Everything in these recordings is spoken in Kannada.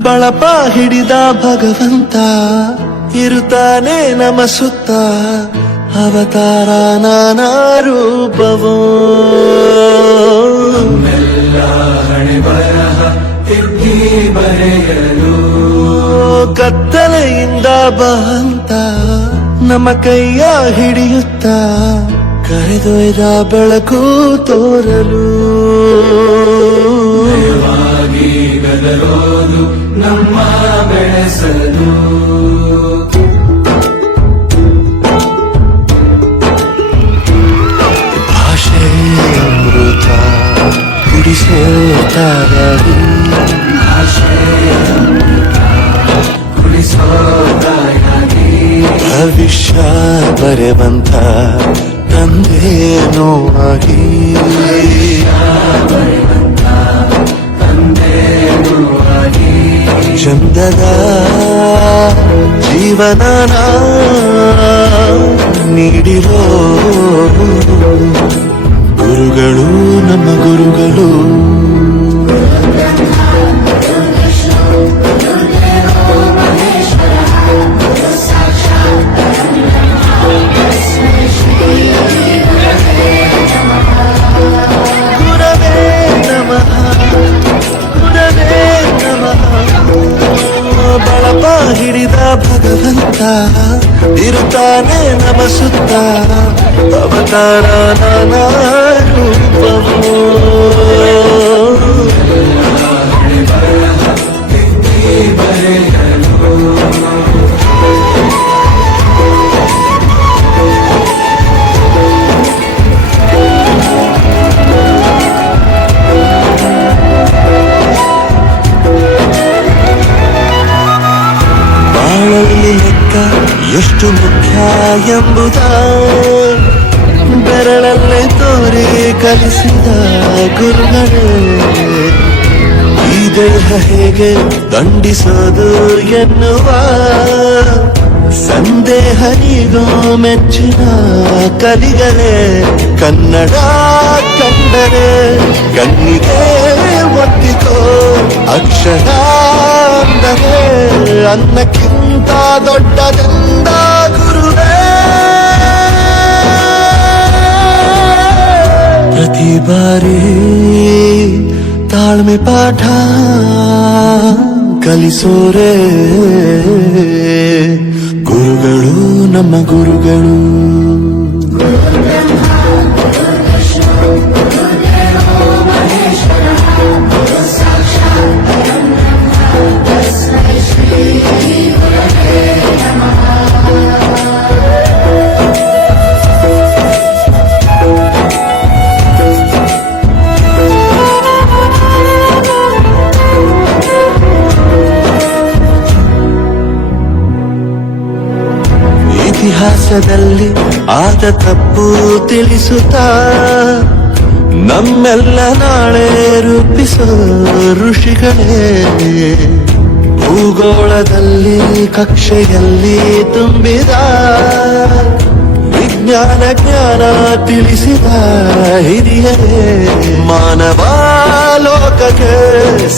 ಬಳಪ ಹಿಡಿದ ಭಗವಂತ ಇರುತ್ತಾನೆ ನಮ ಸುತ್ತ ಅವತಾರ ನಾನಾ ರೂಪವೋ ಮೆಲ್ಲ ಹಣೆ ಬರಹ ತಿದ್ದಿ ಬರೆಯಲು ಕತ್ತಲೆಯಿಂದ ಬಹಂತ ನಮ್ಮ ಕೈಯ ಹಿಡಿಯುತ್ತ ಕರೆದೊಯ್ದ ಬೆಳಕು ತೋರಲು ನಯವಾಗಿ ಗದರೋದು ನಮ್ಮ ಬೆಳೆಸಲು ಭಾಷೆ ಅಮೃತ ಕುಡಿಸೋತಾಗಿ ಕುಳಿಸೋದಾಗಿ ಭವಿಷ್ಯ ಬರೆವಂತ ತಂದೇನೋ ಆಗಿ ಚಂದದ ಜೀವನ ನೀಡಿರೋ ಗುರುಗಳು ನಮ್ಮ ಗುರುಗಳು ಗುರವೇ ನಮಃ ಗುರವೇ ನಮಃ ಬಳಪ ಹಿಡಿದ ಭಗವಂತ ಇರುತ್ತಾನೆ ನಮ ಸುತ್ತ ಅವತಾರ ನಾನಾ ರೂಪವೋ ಬಾಳಲ್ಲಿ ಲೆಕ್ಕ ಎಷ್ಟು ಮುಖ್ಯ ಎಂಬುದ ಬೆರಳಲ್ಲೇ ತೋರಿ ಕಲಿಸಿದ ಗುರುಗಳೇ ಈ ದೇಹ ಹೇಗೆ ದಂಡಿಸೋದು ಎನ್ನುವ ಸಂದೇಹನಿಗೂ ಮೆಚ್ಚಿನ ಕಲಿಗರೆ ಕನ್ನಡ ಕಂಡರೆ ಕಣ್ಣಿಗೆ ಒತ್ತಿಕೋ ಅಕ್ಷರ ಅಂದರೆ ಅನ್ನಕ್ಕಿಂತ ದೊಡ್ಡದೆಂದ ಗುರುವೇ ಪ್ರತಿ ಬಾರಿ ತಾಳ್ಮೆ ಪಾಠ ಕಲಿಸೋರೆ ಗುರುಗಳು ನಮ್ಮ ಗುರುಗಳು ಇತಿಹಾಸದಲ್ಲಿ ಆದ ತಪ್ಪು ತಿಳಿಸುತ್ತಾ ನಮ್ಮೆಲ್ಲ ನಾಳೆ ರೂಪಿಸೋ ಋಷಿಗಳೇ ಭೂಗೋಳದಲ್ಲಿ ಕಕ್ಷೆಯಲ್ಲಿ ತುಂಬಿದ ವಿಜ್ಞಾನ ಜ್ಞಾನ ತಿಳಿಸಿದ ಹಿರಿಯರೇ ಮಾನವ ಲೋಕಕ್ಕೆ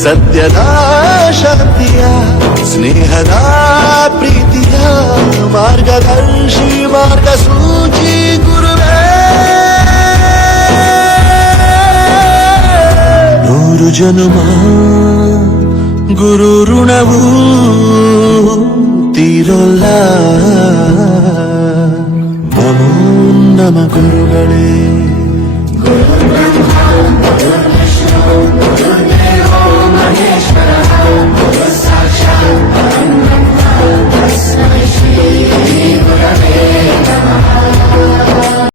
ಸತ್ಯದ ಶಾಂತಿಯ ಸ್ನೇಹದ ಪ್ರೀತಿಯ ಮಾರ್ಗದರ್ಶಿ ಮಾರ್ಗಸೂಚಿ ಗುರುವೇ ನೂರು ಜನುಮ ಗುರು ಋಣವು ತೀರೋಲ್ಲ ನಮೋ ನಮ ಗುರುಗಳೇ ಗುರು ಬ್ರಹ್ಮ ಗುರು ವಿಷ್ಣು ಗುರುದೇವೋ ಮಹೇಶ್ವರ